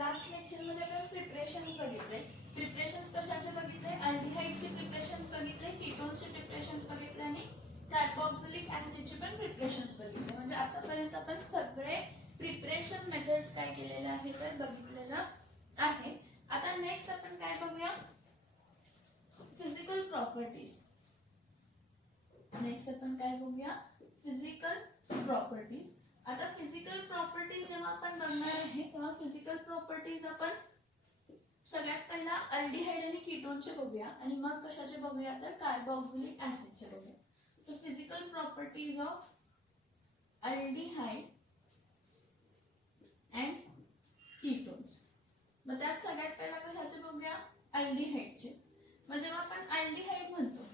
Last lecture मध्ये आपण preparations बघितले. प्रिपरेशन्स कशाचे बघितले? अल्डिहाइड्सचे प्रिपरेशन्स बघितले, कीटोन्सचे प्रिपरेशन्स बघितले आणि कार्बोक्सिलिक ऍसिडचे पण प्रिपरेशन्स बघितले. म्हणजे आतापर्यंत आपण सगळे प्रिपरेशन मेथड्स काय केलेले आहे तर बघितलेलं आहे. आता नेक्स्ट आपण काय बघूया? Physical properties. नेक्स्ट आपण काय बघूया? Physical properties. आता फिजिकल प्रॉपर्टीज जेव्हा आपण बघणार आहे तेव्हा फिजिकल प्रॉपर्टीज आपण सगळ्यात पहिला अल्डिहाइड आणि कीटोनचे बघूया आणि मग कशाचे बघूया तर कार्बोक्सिलिक ऍसिडचे बघूया. So physical properties of aldehyde and ketones. मग त्यात सगळ्यात पहिला कशाचे बघूया? अल्डिहाइडचे. मग जेव्हा आपण अल्डिहाइड म्हणतो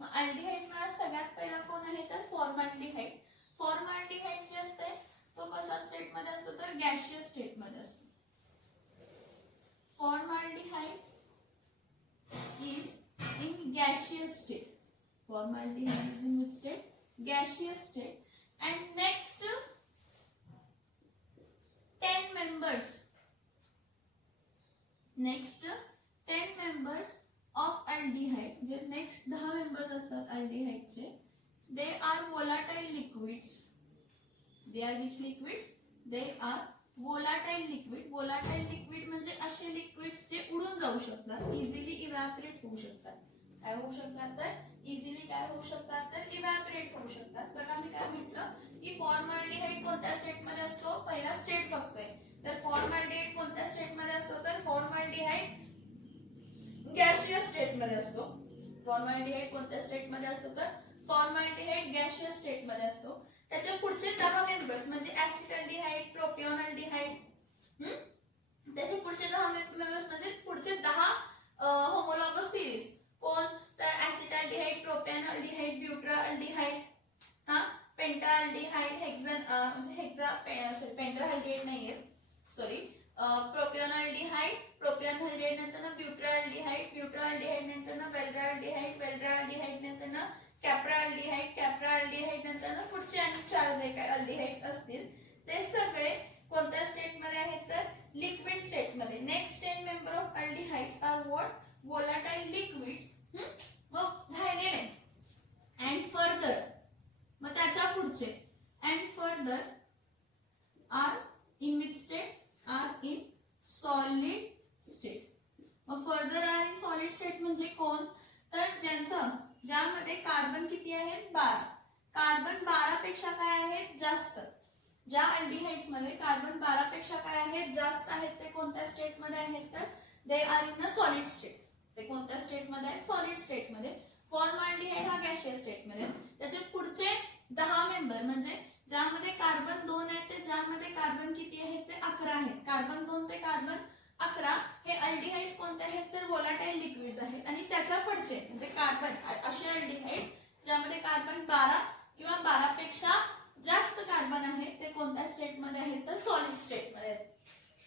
मग अल्डिहाइड मध्ये सगळ्यात पहिला कोण आहे तर फॉर्मल्डिहाइड. फॉर्मल्डिहाइड जे असते तो कसा स्टेट मध्ये असतो तर गॅशियस स्टेट मध्ये असतो. Formaldehyde is in gaseous state. Formaldehyde is in which state? Gaseous state. And next 10 members. Next 10 members of aldehyde, जे नेक्स्ट 10 मेंबर्स असतात अल्डिहाइडचे, they are volatile liquids. They are which liquids? They are volatile liquid. Volatile liquid म्हणजे असे liquids जे उडून जाऊ शकतात, easily evaporate होऊ शकतात. काय होऊ शकतात तर इझिली काय होऊ शकतात तर इव्हॅपोरेट होऊ शकतात. बघा मी काय म्हटलं की फॉर्मल्डिहाइड कोणत्या स्टेट मध्ये असतो? पहिला स्टेट बघतोय तर फॉर्मल्डिहाइड कोणत्या स्टेट मध्ये असतो तर फॉर्मल्डिहाइड गॅशियस स्टेट मध्ये असतो. फॉर्मल्डिहाइड कोणत्या स्टेट मध्ये असतो तर फॉर्मल्डिहाइड गॅशियस स्टेट मध्ये असतो. त्याच्या पुढचे 10 मेंबर्स म्हणजे ऍसिटल्डिहाइड, प्रोपिओनल्डिहाइड, त्याचे पुढचे 10 मेंबर्स म्हणजे पुढचे 10 होमोलॉगस सिरीज कोण तर ऍसिटल्डिहाइड, प्रोपिओनल्डिहाइड, ब्युटाल्डिहाइड, पेंटाल्डिहाइड, पेंटाल्डिहाइड नाहीये सॉरी, प्रोपिओनल्डिहाइड, प्रोपिओनल्डिहाइड नंतर ब्युटाल्डिहाइड, ब्युटाल्डिहाइड नंतर वेल्ड्राल्डिहाइड, वेल्ड्राल्डिहाइड नंतर कॅप्राल्डिहाइड, कॅप्राल्डिहाइड नंतर पुढचे आणि 4 जे काही अल्डिहाइड असतील ते सगळे कोणत्या स्टेट मध्ये आहेत तर लिक्विड स्टेट मध्ये. Next 10 member of aldehydes are what? volatile liquids. मग राहिले नाही. अँड फर्दर मग त्याच्या पुढचे and further are in which state? Are in solid state. मग further are in solid state म्हणजे कोण तर ज्यामध्ये कार्बन किती आहेत 12. कार्बन 12 पेक्षा काय आहेत जास्त. ज्या अल्डिहाइड्स मध्ये कार्बन 12 पेक्षा काय आहेत जास्त आहेत ते कोणत्या स्टेट मध्ये आहेत तर दे are in a solid state. ते कोणत्या स्टेट मध्ये आहेत? सॉलिड स्टेट मध्ये. फॉर्मल्डिहाइड हा गॅशियस स्टेट मध्ये. त्याचे पुढचे 10 मेंबर म्हणजे ज्यामध्ये कार्बन 2 आहेत ते ज्यामध्ये कार्बन किती आहेत ते 11 आहेत. कार्बन 2 ते कार्बन 11 हे अल्डिहाइड्स कोणते आहेत तर वोलाटाइल लिक्विड्स आहेत. आणि त्याच्या पुढचे म्हणजे कार्बन असे अल्डिहाइड्स ज्यामध्ये कार्बन 12 किंवा 12 पेक्षा जास्त कार्बन आहेत ते कोणत्या स्टेट मध्ये आहेत तर सॉलिड स्टेट मध्ये आहेत.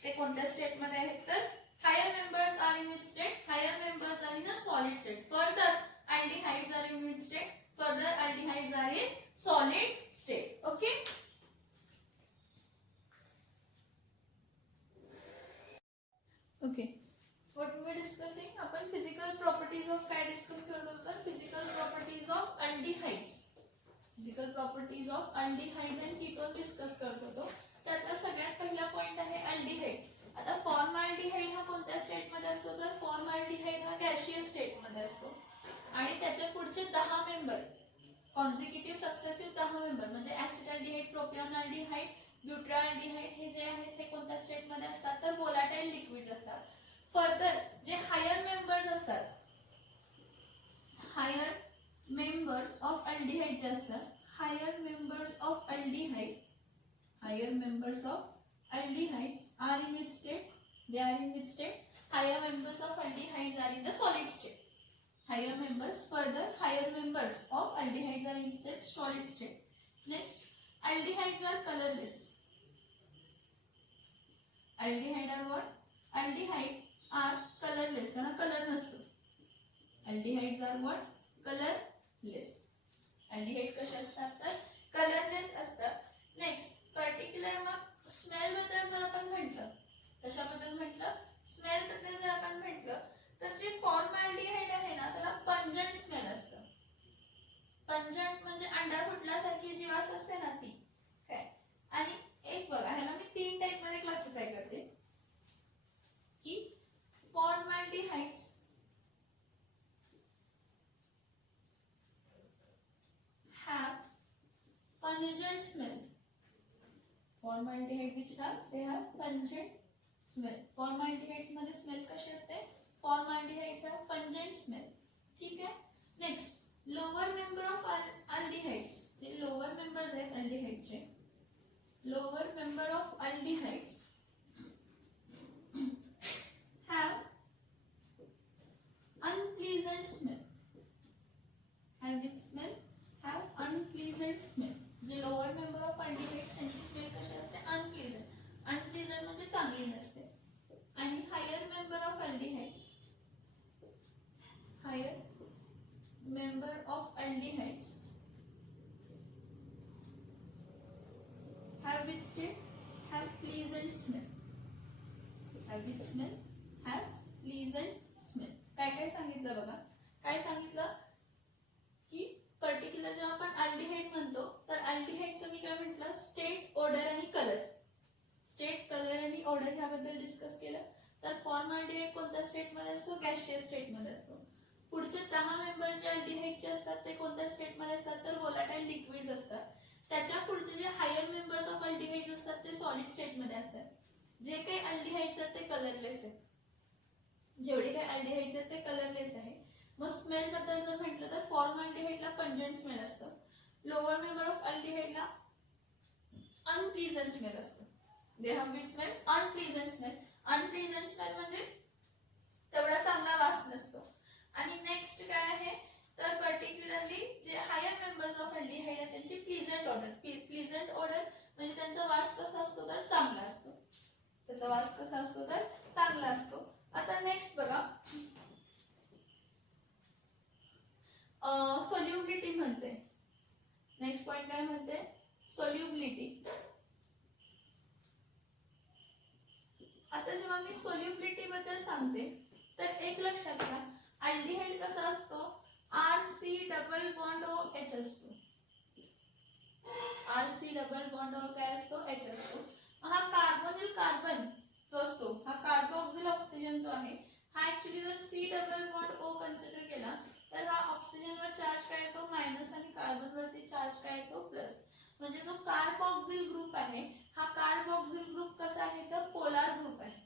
ते कोणत्या स्टेट मध्ये आहेत तर higher members are in which state? Higher members are in a solid state. Further aldehydes are in which state? Further aldehydes are in solid state. Okay? Okay. What we were discussing? आपण physical properties of काय discuss करत होतो? Physical properties of aldehydes. Physical properties of aldehydes and ketones discuss करत होतो. त्यातला सगळ्यात पहिला point आहे अल्डिहाइड. आता फॉर्मल्डिहाइड हा कोणत्या स्टेट मध्ये असतो तर फॉर्मल्डिहाइड हा गॅशियस स्टेट मध्ये असतो. आणि त्याच्या पुढचे 10 मेंबर कॉन्सिक्युटिव्ह सक्सेसिव्ह 10 मेंबर म्हणजे ऍसिटल्डिहाइड, प्रोपिओनल्डिहाइड, ब्युटाल्डिहाइड हे जे आहेत ते कोणत्या स्टेट मध्ये असतात तर वोलाटाइल लिक्विड्स असतात. फर्दर जे हायर मेंबर्स असतात, हायर मेंबर्स ऑफ अल्डिहाइड जे असतात, higher members of aldehyde, higher members of aldehydes are in which state? They are in which state? Higher members of aldehydes are in the solid state. Higher members, further higher members of aldehydes are in solid state. Next, aldehydes are colorless. Aldehyde are what? Aldehyde are colorless. त्यांना color नसतो. Aldehydes are what? Colorless. Aldehyde कसे असतात तर colorless असतात. Next, particular मग smell बद्दल जर आपण म्हटलं कशाबद्दल pungent smell. Formaldehyde which they have pungent smell. Formaldehydes मध्ये स्मेल कशी असते? Formaldehydes have pungent smell. ठीक आहे. Next lower member of aldehydes. जे लोअर मेंबर्स आहेत अल्डिहाइडचे, lower member of aldehydes have unpleasant smell. Have which smell? Have unpleasant smell. जे lower member of aldehydes त्यांची स्मेल कशी असते? अनप्लीझंट. अनप्लीझंट म्हणजे चांगली नसते. आणि higher member of aldehydes, higher member of aldehydes have which state? Have pleasant smell. Have which smell? Have pleasant smell. काय काय सांगितलं बघा. काय सांगितलं की पर्टिक्युलर जेव्हा आपण अल्डिहाइड म्हणतो तर अल्डिहाइडचं मी काय म्हटलं? स्टेट, ऑर्डर आणि कलर. स्टेट, कलर आणि ऑर्डर ह्याबद्दल डिस्कस केलं. तर फॉर्मल्डिहाइड कोणत्या स्टेट मध्ये असतो? गॅशियस स्टेट मध्ये असतो. पुढचे 10 मेंबर जे अल्डिहाइडचे असतात ते कोणत्या स्टेट मध्ये असतात? तर व्होलाटाइल लिक्विड्स असतात. त्याच्या पुढचे जे हायर मेंबर्स ऑफ अल्डिहाइड्स असतात ते सॉलिड स्टेट मध्ये असतात. जे काही अल्डिहाइड्स आहेत ते कलरलेस आहेत. जेवढे काही अल्डिहाइड्स आहेत ते कलरलेस आहे. मग स्मेल बद्दल जर म्हटलं तर फॉर्मल्डिहाइडला पंजंट स्मेल असतं. लोअर मेंबर ऑफ अल्डिहाइडला अनप्लीझंट स्मेल असतं. They have which smell? Unpleasant smell. Unpleasant smell म्हणजे तेवढा चांगला वास नसतो. आणि नेक्स्ट काय आहे तर पर्टिक्युलरली जे हायर मेंबर्स ऑफ अल्डिहाइड आहेत त्यांची प्लीझंट ऑर्डर. प्लीझंट ऑर्डर म्हणजे त्यांचा वास कसा असतो तर चांगला असतो. त्याचा वास कसा असतो तर चांगला असतो. आता नेक्स्ट बघा, सोल्युबिलिटी म्हणते. नेक्स्ट पॉइंट काय म्हणते? सोल्युबिलिटी. आता जेव्हा मी सोल्युबिलिटी बद्दल सांगते तर एक लक्षात घ्या, अल्डिहाइड कसा असतो? RC डबल बॉन्ड OH असतो. RC डबल बॉन्ड काय असतो? H असतो. हा कार्बोनिल कार्बन जो असतो, हा कार्बोक्सिल ऑक्सिजन जो आहे, हा ऍक्च्युली जर C double bond O consider केला तर हा ऑक्सिजन वर चार्ज काय येतो? मायनस, आणि कार्बन वरती चार्ज काय येतो? प्लस. म्हणजे जो कार्बोक्सिल ग्रुप आहे हा कार्बोक्सिल ग्रुप कसा आहे तर पोलार ग्रुप आहे.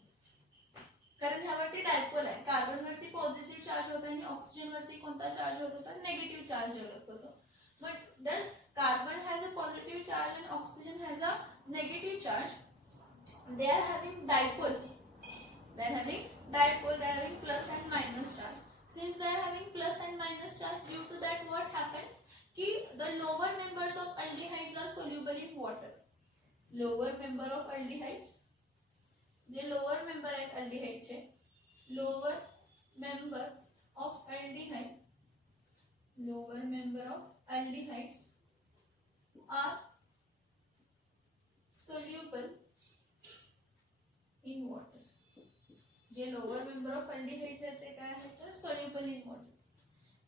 कारण ह्यावरती डायपोल आहे. कार्बन वरती पॉझिटिव्ह चार्ज होतो आणि ऑक्सिजन वरती कोणता चार्ज होतो तर नेगेटिव्ह चार्ज डेव्हलप होतो. But does carbon has a positive charge and oxygen has a negative charge. They are having dipole. They are having dipole. They are having plus and minus charge. Since they are having plus and minus charge, due to that what happens? कि the lower members of aldehydes are soluble in water. Lower member of aldehydes, जे lower member आहेत अल्डिहाइडचे, lower member of aldehyde, lower member of aldehydes are soluble in water. जे lower member of aldehydes आहेत ते काय आहेत तर soluble in water.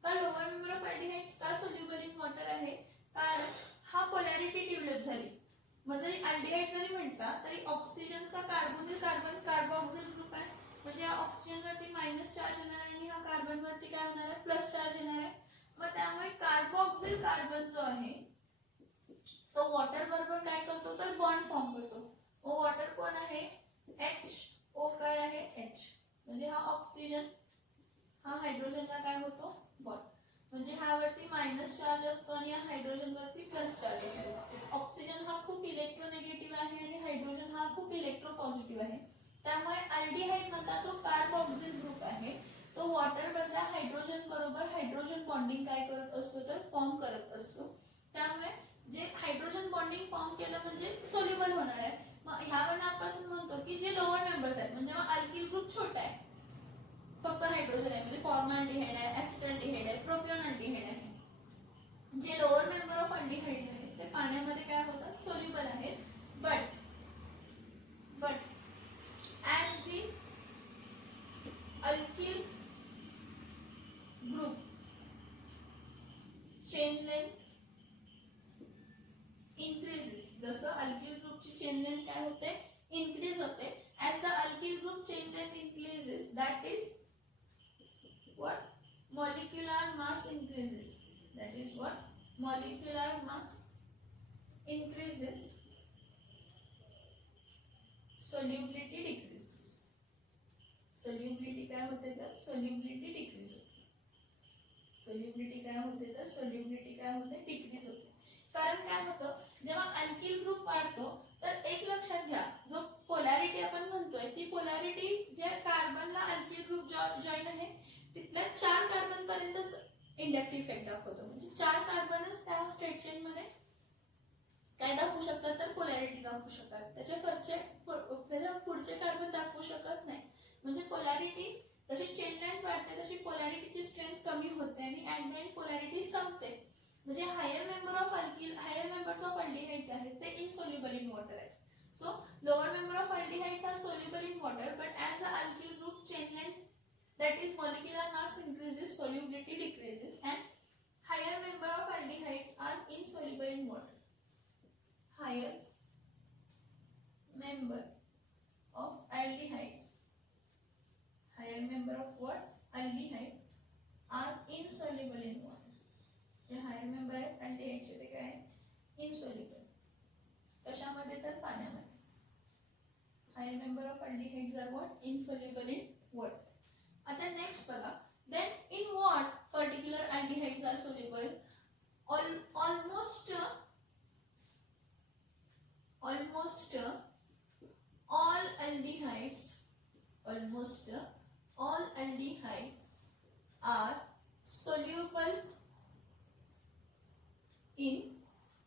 का लोअर मेंबर ऑफ अल्डिहाइड्स का soluble in water आहे? कारण हा पोलॅरिटी डेव्हलप झाली. मग जरी अल्डिहाइड जरी म्हटला तरी ऑक्सिजनचा कार्बोनिल कार्बन कार्बोक्सिल ग्रुप आहे. म्हणजे ऑक्सिजन वरती मायनस चार्ज येणार आहे आणि हा कार्बन वरती काय होणार आहे? प्लस चार्ज येणार आहे. मग त्यामुळे कार्बोक्सिल कार्बन जो आहे तो वॉटर बरोबर काय करतो तर बॉन्ड फॉर्म करतो. वो वॉटर कोण आहे? HO काय आहे? H. म्हणजे हा ऑक्सिजन, हा हायड्रोजनला काय होतो? बॉन्ड. म्हणजे ह्यावरती मायनस चार्ज असतो आणि या हायड्रोजन वरती प्लस चार्ज असतो. ऑक्सिजन हा खूप इलेक्ट्रोनेगेटिव्ह आहे आणि हायड्रोजन हा खूप इलेक्ट्रोपॉझिटिव्ह आहे. त्यामुळे अल्डिहाइड मधला जो कार्बोक्सिल ग्रुप आहे तो वॉटर मधल्या हायड्रोजन बरोबर हायड्रोजन बॉन्डिंग काय करत असतो तर फॉर्म करत असतो. त्यामुळे जे हायड्रोजन बॉन्डिंग फॉर्म केलं म्हणजे सोल्युबल होणार आहे. मग ह्यावरून आपण म्हणतो की जे लोअर मेंबर्स आहेत म्हणजे अल्किल ग्रुप छोटा आहे, फक्त हायड्रोजन आहे, म्हणजे फॉर्मल्डिहाइड आहे, एसिटल्डिहाइड आहे, प्रोपियोनल्डिहाइड आहे. जे लोअर मेंबर ऑफ अल्डिहाइड्स आहेत ते पाण्यामध्ये काय होतात? सोल्युबल आहेत. But as the alkyl group chain length increases, जसं अल्किल ग्रुपची चेन लेंथ काय होते? इन्क्रीज होते. as the alkyl group chain length increases, that is what? Molecular mass increases. That is what? Molecular mass increases, solubility decreases. solubility काय होते तर solubility decrease होते. solubility काय होते तर solubility काय होते decrease होते. कारण काय होतं जेव्हा अल्किल ग्रुप वाढतो तर एक लक्षात घ्या जो पोलॅरिटी आपण म्हणतोय ती पोलॅरिटी जे कार्बनला अल्किल ग्रुप जॉईन आहे तिथल्या 4 कार्बन पर्यंतच इंडक्टिव्ह इफेक्ट दाखवतो. म्हणजे 4 कार्बनच त्या स्टेट चेन मध्ये काय दाखवू शकतात तर पोलॅरिटी दाखवू शकतात. त्याच्या पुढचे कार्बन दाखवू शकत नाही. म्हणजे पोलॅरिटी जशी चेन लेंथ वाढते तशी पोलॅरिटीची स्ट्रेंथ कमी होते आणि ऍट द एंड पोलॅरिटी संपते. म्हणजे हायर मेंबर्स ऑफ अल्डिहाइड्स आहेत ते इनसोल्युबल इन वॉटर आहेत. So lower member of aldehydes are soluble in water, but as the alkyl group chain length, that is molecular mass increases, solubility decreases, and higher member of aldehydes are insoluble in water. Higher member of aldehydes, higher member of what? Aldehyde are insoluble in water. जे higher member आहेत aldehydes ते काय insoluble. कशामध्ये तर पाण्यामध्ये. higher member of aldehydes are what? Insoluble in water. आता next बघा. Then in what particular aldehydes are soluble? Almost all aldehydes are soluble in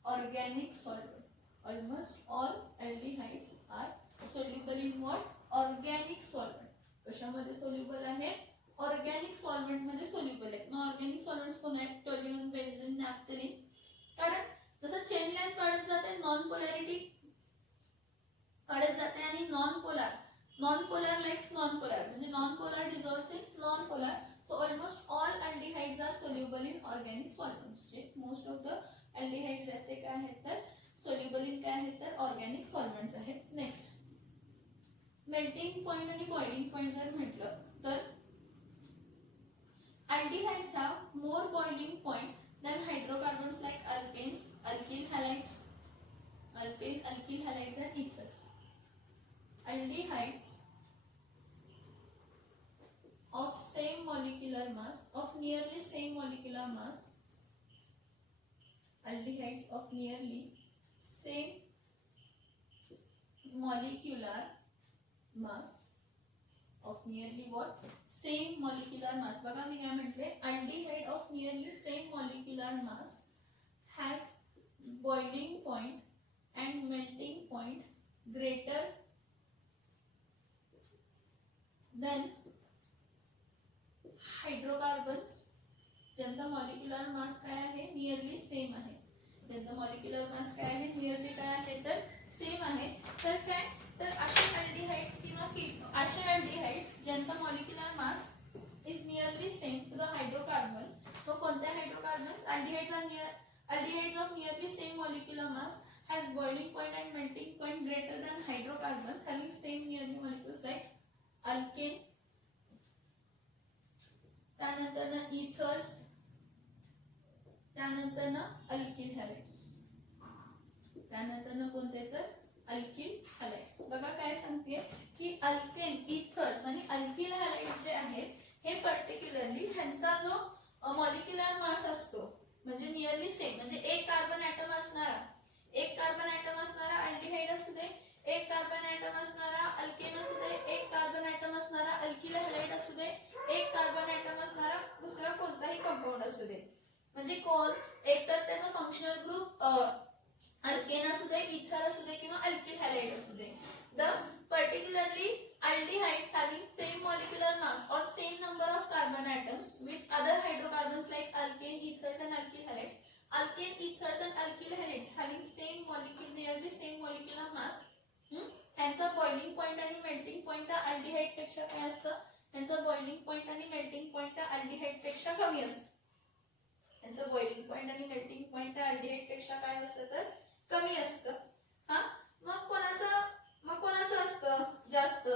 organic solvent. Almost all aldehydes are soluble in what? Organic solvent. कशामध्ये soluble आहे? Organic solvent मध्ये soluble आहे. मग organic solvents कोण आहेत? Toluene, benzene, naphthalene. कारण जसं chain length वाढत जाते नॉन पोलॅरिटी वाढत जाते आणि non polar likes non polar म्हणजे non polar dissolves in non polar. So almost all aldehydes are soluble in organic solvents. जे मोस्ट ऑफ द अल्डिहाइड्स आहेत ते काय आहेत तर सोल्युबल इन काय आहेत तर ऑर्गॅनिक सॉल्व्हेंट्स आहेत. नेक्स्ट मेल्टिंग पॉइंट आणि बॉइलिंग पॉइंट जर म्हटलं तर aldehydes have more boiling point than hydrocarbons like alkanes, alkyl halides and ethers. Aldehydes of same molecular mass, of nearly same molecular mass, aldehydes of nearly same molecular mass, of nearly what? Same molecular mass. बघा मी काय म्हटले aldehyde of nearly same molecular mass has boiling point and melting point greater than hydrocarbons ज्यांचा molecular mass काय आहे nearly same आहे. ज्यांचा molecular mass काय आहे नियरली काय आहे तर सेम आहे. तर काय तर असे अल्डिहाइड्स किंवा असे अल्डिहाइड्स ज्यांचा molecular mass is nearly same to the hydrocarbons. तो कोणत्या hydrocarbons? Aldehydes of nearly same molecular mass has boiling point and melting point greater than hydrocarbons having same nearly molecules like alkane, त्यानंतर ना ethers, त्यानंतर ना alkyl हॅलाइड्स, त्यानंतर ना कोणते तर अल्किल हॅलाइड्स. बघा काय सांगते की अल्केन, इथर्स आणि अल्किल हॅलाइड्स जे आहेत हे पर्टिक्युलरली ह्यांचा जो मॉलिक्युलर मास असतो म्हणजे नियरली सेम म्हणजे एक कार्बन ॲटम असणारा अल्डिहाइड असू दे, एक कार्बन ॲटम असणारा अल्केन असू दे, एक कार्बन ॲटम असणारा अल्किल हॅलाइड असू दे, एक कार्बन ॲटम असणारा दुसरा कोणताही कंपाऊंड असू दे. म्हणजे कोण एकतर त्याचा फंक्शनल ग्रुप अल्केन असू दे, इथर असू दे किंवा अल्किल हॅलाइड असू दे. The particularly aldehydes having same molecular mass or same number of carbon atoms with other hydrocarbons like alkane, ethers and alkyl halides. Alkane, ethers and alkyl halides having same molecule nearly same molecular mass. त्यांचा boiling point आणि melting point aldehyde पेक्षा काय असतं? त्यांचा boiling point आणि melting point aldehyde पेक्षा कमी असतं. त्यांचा बॉइलिंग पॉइंट आणि मेल्टिंग पॉइंट अल्डिहाइड पेक्षा काय असतं तर कमी असतं. हा मग कोणाचं असतं जास्त?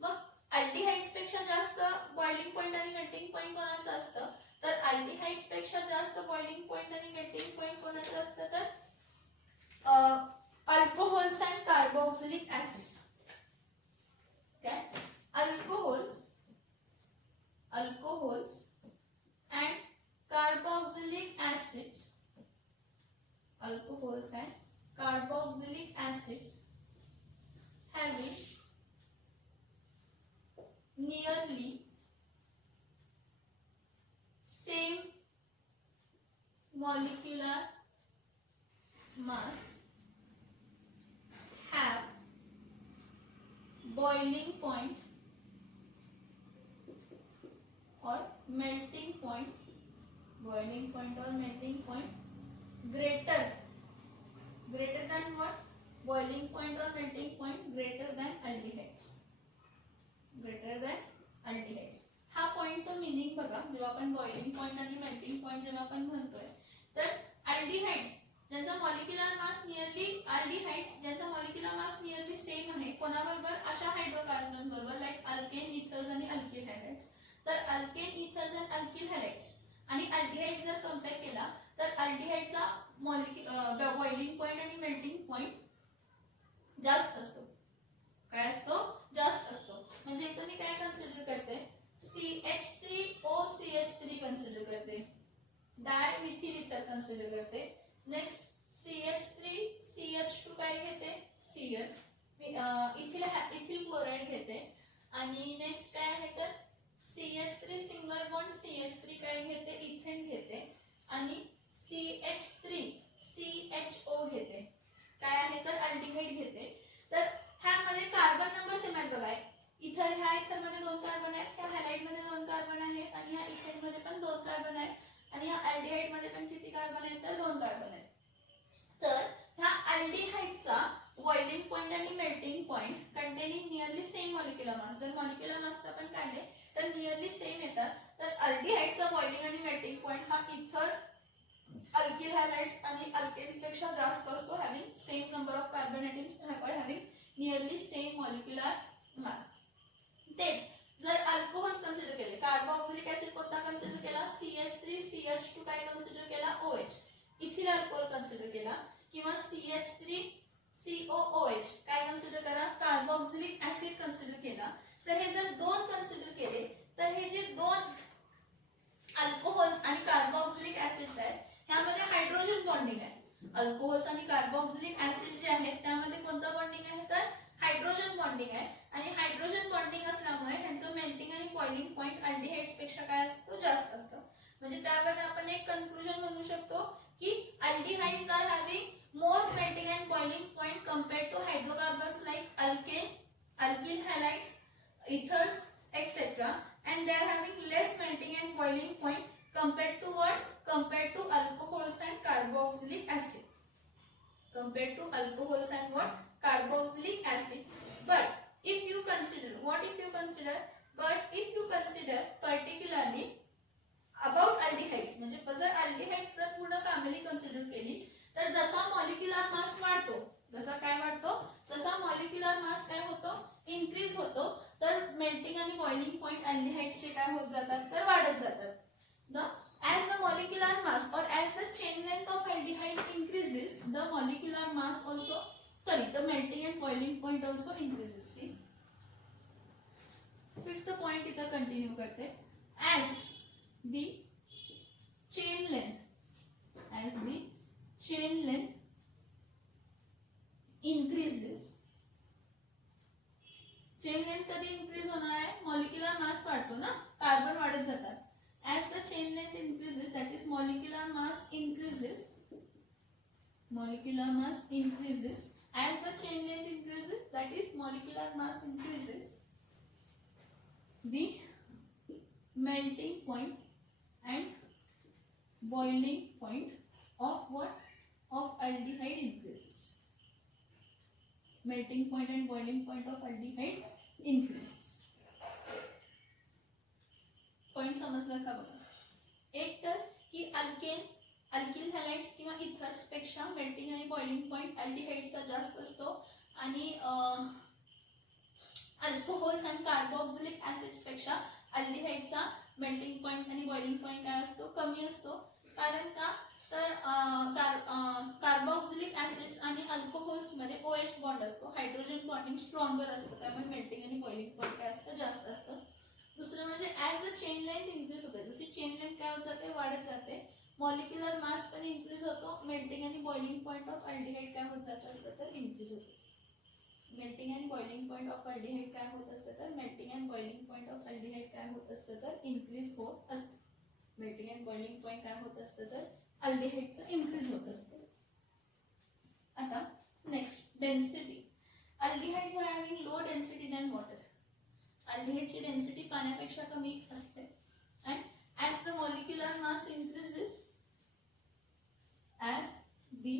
मग अल्डिहाइड्स पेक्षा जास्त बॉइलिंग पॉइंट आणि मेल्टिंग पॉइंट कोणाचं असतं तर अल्डिहाइड्स पेक्षा जास्त बॉइलिंग पॉइंट आणि मेल्टिंग पॉइंट कोणाचं असतं तर बॉइलिंग पॉइंट और मेल्टिंग पॉइंट, बॉइलिंग पॉइंट और melting point greater than what, boiling point और melting point greater than aldehydes, greater than aldehydes. हा पॉइंटचं मीनिंग बघा. जेव्हा आपण बॉइलिंग पॉइंट आणि मेल्टिंग पॉइंट जेव्हा आपण म्हणतोय तर अल्डिहाइड्स ज्यांचा मॉलिक्युलर मास नियरली सेम आहे कोणाबरोबर, अशा हायड्रोकार्बन बरोबर, लाईक अल्केन, इथर्स आणि अल्किल हॅलाइड्स. तर अल्केन, इथर्स आणि अल्किल हॅलाइड्स आणि अल्डिहाइड्स जर कंपेअर केला तर अल्डिहाइडचा बॉइलिंग पॉइंट आणि मेल्टिंग पॉइंट जास्त असतो. काय असतो? जास्त असतो. म्हणजे इथं मी काय कन्सिडर करते, CH3OCH3 कन्सिडर करते, डायमिथिल इथर कन्सिडर करते. नेक्स्ट CH3CH2 काय घेते, Cl, इथिल क्लोराइड घेते. आणि नेक्स्ट काय आहे तर CH3 सिंगल बॉन्ड CH3 काय घेते, इथेन घेते. आणि CH3CHO घेते, काय आहे तर अल्डिहाइड घेते. तर ह्यामध्ये कार्बन नंबर सेम आहेत बघा. इथर, ह्या इथर मध्ये 2 कार्बन आहेत, ह्या हॅलाइड मध्ये 2 कार्बन आहेत आणि ह्या इथेन मध्ये पण 2 कार्बन आहेत आणि ह्या अल्डिहाइड मध्ये पण किती कार्बन आहेत तर 2 कार्बन आहेत. तर ह्या अल्डिहाइडचा बॉइलिंग पॉइंट आणि melting point containing nearly same molecular मास, जर मॉलिक्युलर मास आपण काढले तर नियरली सेम येतात. तर अल्डिहाइडचा बॉइलिंग आणि मेल्टिंग पॉइंट हा इथर, अल्किल हॅलाइड्स आणि अल्केन्स पेक्षा जास्त असतो, having same number of carbon atoms, having nearly same molecular मास. तेच जर अल्कोहोल्स कन्सिडर केले, कार्बोक्सिलिक ऍसिड कोणता कन्सिडर केला, CH3CH2 काय कन्सिडर केला, OH, इथिल अल्कोहोल कन्सिडर केला, किंवा CH3COOH काय कन्सिडर करा, कार्बोक्सिलिक ऍसिड कन्सिडर केला. तर हे जर 2 कन्सिडर केले तर हे जे 2 अल्कोहोल्स आणि कार्बोक्सिलिक ऍसिड्स आहेत ह्यामध्ये हायड्रोजन बॉन्डिंग आहे. अल्कोहोल्स आणि कार्बोक्सिलिक ऍसिड जे आहेत त्यामध्ये कोणतं बॉन्डिंग आहे तर हायड्रोजन बॉन्डिंग आहे. आणि हायड्रोजन बॉन्डिंग असल्यामुळे ह्यांचं मेल्टिंग आणि बॉइलिंग पॉइंट अल्डिहाइड्स पेक्षा काय असतो, जास्त असतं. म्हणजे त्यावर आपण एक कन्क्लुजन म्हणू शकतो की aldehydes are having more melting and boiling point compared to hydrocarbons like alkane, alkyl halides, ethers, etc. And they are having less melting and boiling point compared to what? Compared to alcohols and carboxylic acid. Compared to alcohols and what? Carboxylic acid. But if you consider, what if you consider? But if you consider particularly about aldehydes, म्हणजे जर aldehydes जर पूर्ण family consider केली तर जसा molecular मास वाढतो, जसा काय वाढतो, जसा मॉलिक्युलर मास काय होतो, इन्क्रीज होतो, तर मेल्टिंग आणि बॉइलिंग पॉइंट अल्डिहाइड्सचे काय होत जातात तर वाढत जातात. As the molecular mass or as the chain length of aldehydes increases, the molecular mass also, the melting and boiling point also increases. See, 5th point इथं कंटिन्यू करते. As the chain length increases, chain length कधी increase होणार आहे, molecular mass वाढतो ना, carbon वाढत जातात. As the chain length increases, that is molecular mass increases. As the chain length increases, that is molecular mass increases. The melting point and boiling point of what? Of aldehyde increases. Melting point and boiling point of aldehyde increases. Point समजलं का बघा. एक तर की alkyl हॅलाइड्स किंवा ethers पेक्षा melting आणि boiling point अल्डिहाइड्सचा जास्त असतो आणि अल्कोहोल्स आणि कार्बोक्सिलिक ऍसिड्स पेक्षा अल्डिहाइडचा मेल्टिंग पॉइंट आणि बॉइलिंग पॉइंट काय असतो, कमी असतो. कारण का तर कार्बोक्सिलिक ऍसिड्स आणि अल्कोहोल्स मध्ये OH बॉन्ड असतो, हायड्रोजन बॉन्डिंग स्ट्रॉंगर असतं, त्यामुळे मेल्टिंग आणि बॉइलिंग पॉइंट काय असतं, जास्त असतं. दुसरं म्हणजे as the chain length increase होते, जशी चेन लेंथ काय होत जाते, वाढत जाते, मॉलिक्युलर मास पण इन्क्रीज होतो, मेल्टिंग आणि बॉइलिंग पॉइंट ऑफ अल्डिहाइड काय होत जात असतं तर इन्क्रीज होत असतं. Melting and boiling point of aldehyde काय होत असतं तर melting and boiling point of aldehyde काय होत असतं तर इन्क्रीज होत असतं. मेल्टिंग अँड बॉइलिंग पॉइंट काय होत असतं तर अल्डिहाइडचं इन्क्रीज होत असतं. आता next density. Aldehydes are having low density than water. अल्डिहाइडची डेन्सिटी पाण्यापेक्षा कमी असते. And as the molecular mass increases, as the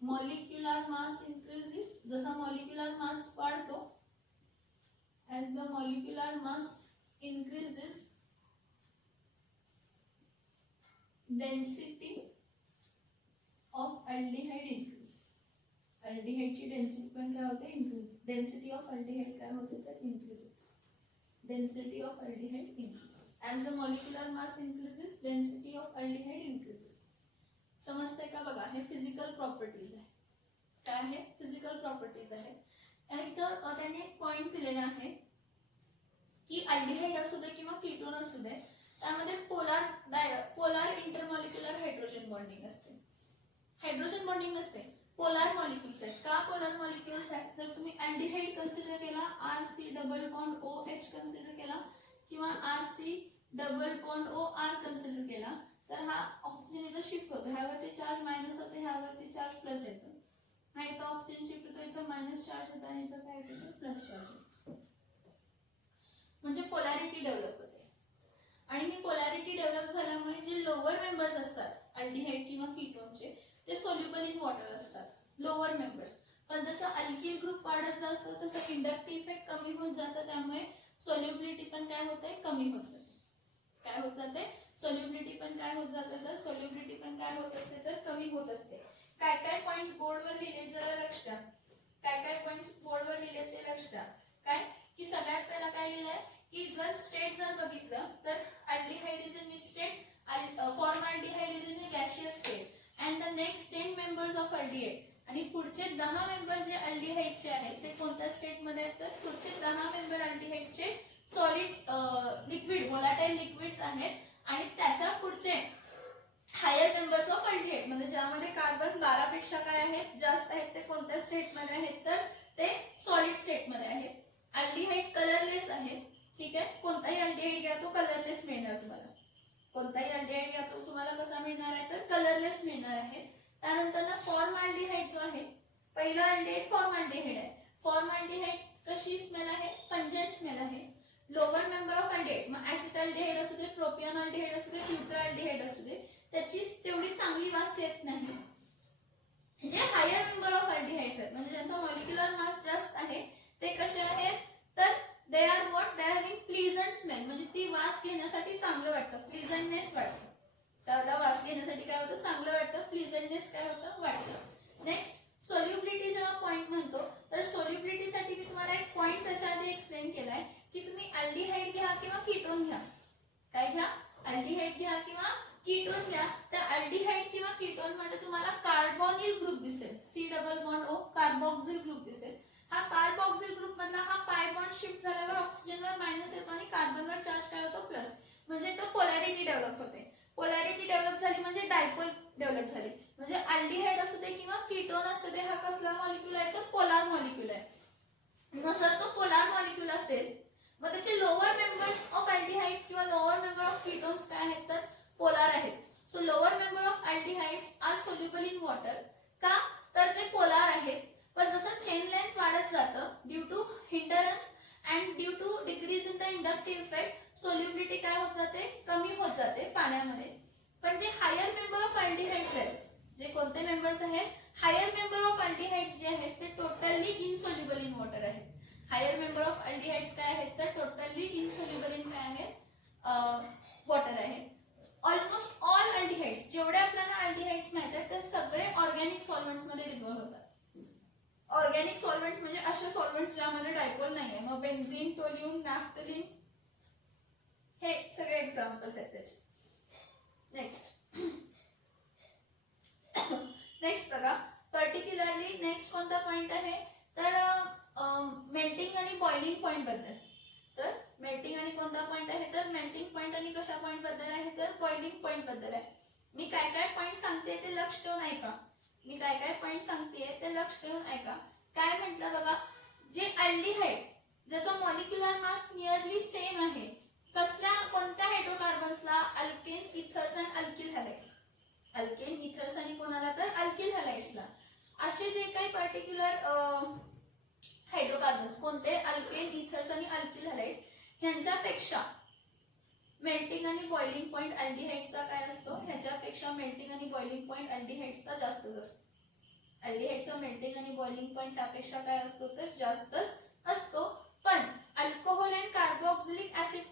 molecular mass increases, जसा molecular mass वाढतो, as the molecular mass increases, density of aldehyde increase. aldehyde ची density पण काय होते, increase. density of aldehyde काय होते तर increase होते. density of aldehyde increases. as the molecular mass increases, density of aldehyde increases. समजतंय का बघा, हे फिजिकल प्रॉपर्टीज आहे. काय आहे, फिजिकल प्रॉपर्टीज आहे. इथं त्यांनी एक पॉइंट दिलेला आहे की अल्डिहाइड असू दे किंवा कीटोन असू दे, त्यामध्ये पोलार इंटरमॉलिक्युलर हायड्रोजन बॉन्डिंग असते. हायड्रोजन बॉन्डिंग नसते, पोलार मॉलिक्युल्स आहेत. का पोलार मॉलिक्युल्स आहेत, जर तुम्ही अल्डिहाइड कन्सिडर केला, RC double bond OH consider केला किंवा RC double bond OR consider केला, तर हा ऑक्सिजन इथं शिफ्ट होतो, ह्यावरती चार्ज मायनस होते, ह्यावरती चार्ज प्लस येतो. हा इथं ऑक्सिजन शिफ्ट होतो, इथं मायनस चार्ज येतो आणि इथं काय येतो प्लस चार्ज येतो. म्हणजे पोलॅरिटी डेव्हलप होते. आणि ही पोलॅरिटी डेव्हलप झाल्यामुळे जे लोअर मेंबर्स असतात अल्डिहाइड किंवा कीटोनचे, ते सोल्युबल इन वॉटर असतात, लोअर मेंबर्स. पण जसं अल्किल ग्रुप वाढत जातो तसं इंडक्टिव्ह इफेक्ट कमी होत जातं, त्यामुळे सोल्युबिलिटी पण काय होते, कमी होत जाते. काय होत जाते, सोल्युबिलिटी पण काय होत जाते तर सोल्युबिलिटी पण काय होत असते तर कमी होत असते. काय काय पॉइंट्स बोर्डवर लिहिले जरा लक्ष द्या. काय काय पॉइंट्स बोर्डवर लिहिले ते लक्ष द्या. काय की सगळ्यात पहिला काय लिहिलंय की जर स्टेट जर बघितलं तर aldehyde is in mix state, formaldehyde is in gaseous state and the next 10 members of aldehyde. आणि पुढचे 10 मेंबर जे अल्डिहाइडचे आहेत ते कोणत्या स्टेट मध्ये आहेत तर पुढचे 10 मेंबर अल्डिहाइडचे सॉलिड्स, लिक्विड, व्होलाटाइल लिक्विड्स आहेत. आणि त्याच्या पुढचे हायर मेंबर्स ऑफ अल्डिहाइड म्हणजे ज्यामध्ये कार्बन 12 पेक्षा काय आहेत जास्त आहेत ते कोणत्या स्टेट मध्ये आहेत तर ते सॉलिड स्टेट मध्ये आहेत. अल्डिहाइड कलरलेस आहे. ठीक आहे, कोणताही अल्डिहाइड घ्या तो कलरलेस मिळणार तुम्हाला. कोणताही अल्डिहाइड घ्या तो तुम्हाला कसा मिळणार आहे तर कलरलेस मिळणार आहे. त्यानंतर ना फॉर्मल्डिहाइड जो आहे, पहिला अल्डिहाइड फॉर्मल्डिहाइड आहे. फॉर्मल्डिहाइड कशी स्मेल आहे, पंजंट स्मेल आहे. लोअर मेंबर ऑफ अल्डिहाइड, मग ऍसिटाल्डिहाइड असू दे, प्रोपियोनल्डिहाइड असू दे, ब्युटाल्डिहाइड असू दे, त्याची तेवढी चांगली वास येत नाही. जे हायर मेंबर ऑफ अल्डिहाइड्स आहेत म्हणजे ज्यांचा मॉलिक्युलर मास जास्त आहे ते कसे आहेत तर they are what, they are having pleasant smell, म्हणजे ती वास घेण्यासाठी चांगलं वाटतं, प्लीझंटनेस वाटतं. त्याला वास घेण्यासाठी काय होतं, चांगलं वाटतं, प्लीझंटनेस काय होतं वाटतं. नेक्स्ट सोल्युबिलिटी जेव्हा पॉइंट म्हणतो तर सोल्युबिलिटीसाठी मी तुम्हाला एक पॉइंट त्याच्या आधी एक्सप्लेन केलाय की तुम्ही अल्डिहाइड घ्या किंवा कीटोन घ्या. काय घ्या, अल्डिहाइड घ्या किंवा कीटोन घ्या. त्या अल्डिहाइड किंवा कीटोन मध्ये तुम्हाला कार्बोनिल ग्रुप दिसेल, C double bond O, carboxyl group दिसेल. हा कार्बोक्सिल ग्रुप मधला हा पाय बॉन्ड शिफ्ट झाल्यावर ऑक्सिजनवर मायनस येतो आणि कार्बनवर चार्ज काय होतो प्लस, म्हणजे तो पोलॅरिटी डेव्हलप होते. पोलॅरिटी डेव्हलप झाली म्हणजे डायपोल डेव्हलप झाली. म्हणजे अल्डिहाइड असू दे किंवा कीटोन असू दे, हा कसला मॉलिक्यूल आहे तर पोलार मॉलिक्यूल आहे. मग जर तो पोलार मॉलिक्यूल असेल मग त्याचे लोअर मेंबर्स ऑफ अल्डिहाइड किंवा लोअर मेंबर ऑफ कीटोन्स काय आहेत तर पोलार आहेत. So lower member of aldehydes are soluble in water. का तर ते पोलार आहेत. पण जसं चेन लेंथ वाढत जातं due to hindrance and due to decrease in the inductive effect, solubility काय होत जाते, कमी होत जाते पाण्यामध्ये. पण जे हायर मेंबर ऑफ अल्डिहाइड्स आहेत, जे कोणते मेंबर्स आहेत, हायर मेंबर ऑफ अल्डिहाइड्स जे आहेत ते टोटली इनसोल्युबल इन वॉटर आहेत. हायर मेंबर ऑफ अल्डिहाइड्स काय आहेत तर टोटली इनसोल्युबल इन काय आहेत, वॉटर आहे. ऑलमोस्ट ऑल अल्डिहाइड्स, जेवढे आपल्याला अल्डिहाइड्स माहित आहेत ते सगळे ऑर्गॅनिक सॉल्व्हेंट्स मध्ये डिझॉल्व्ह होतात. ऑर्गॅनिक सॉल्व्हेंट्स म्हणजे असे सॉल्व्हेंट्स ज्यामध्ये डायपोल नाहीये. मग बेन्झीन, टोल्यूम, नॅफ्थलीन हे सगळे एक्झाम्पल्स आहेत त्याचे. नेक्स्ट बघा, पर्टिक्युलरली नेक्स्ट कोणता पॉइंट आहे तर मेल्टिंग आणि बॉइलिंग पॉइंट बद्दल. तर मेल्टिंग आणि कोणता पॉइंट आहे तर मेल्टिंग पॉइंट आणि कशा पॉइंट बद्दल आहे तर बॉइलिंग पॉइंट बद्दल आहे. मी काय काय पॉइंट सांगते ते लक्ष ठेवून ऐका. मी काय काय पॉइंट सांगतेय ते लक्ष ठेवून ऐका. काय म्हटलं बघा, जे अल्डिहाइड ज्याचा मॉलिक्युलर मास नियरली सेम आहे, कसल्या कोणत्या हायड्रोकार्बन्सला, अल्केन्स, इथर्स आणि अल्किल हॅलाइड्स. अल्केन, इथर्स आणि कोणाला तर अल्किल हॅलाइड्सला. असे जे काही पर्टिक्युलर कोणते अल्केन इथर्स आणि अल्किल हॅलाइड्स ह्यांच्यापेक्षा मेल्टिंग आणि बॉइलिंग पॉइंट अल्डिहाइड्सचा काय असतो, ह्याच्यापेक्षा मेल्टिंग आणि बॉइलिंग पॉइंट अल्डिहाइड्सचा जास्तच असतो. अल्डिहाइडचा मेल्टिंग आणि बॉइलिंग पॉइंट त्यापेक्षा काय असतो तर जास्तच असतो. पण अल्कोहोल अँड कार्बोक्सिलिक ऍसिड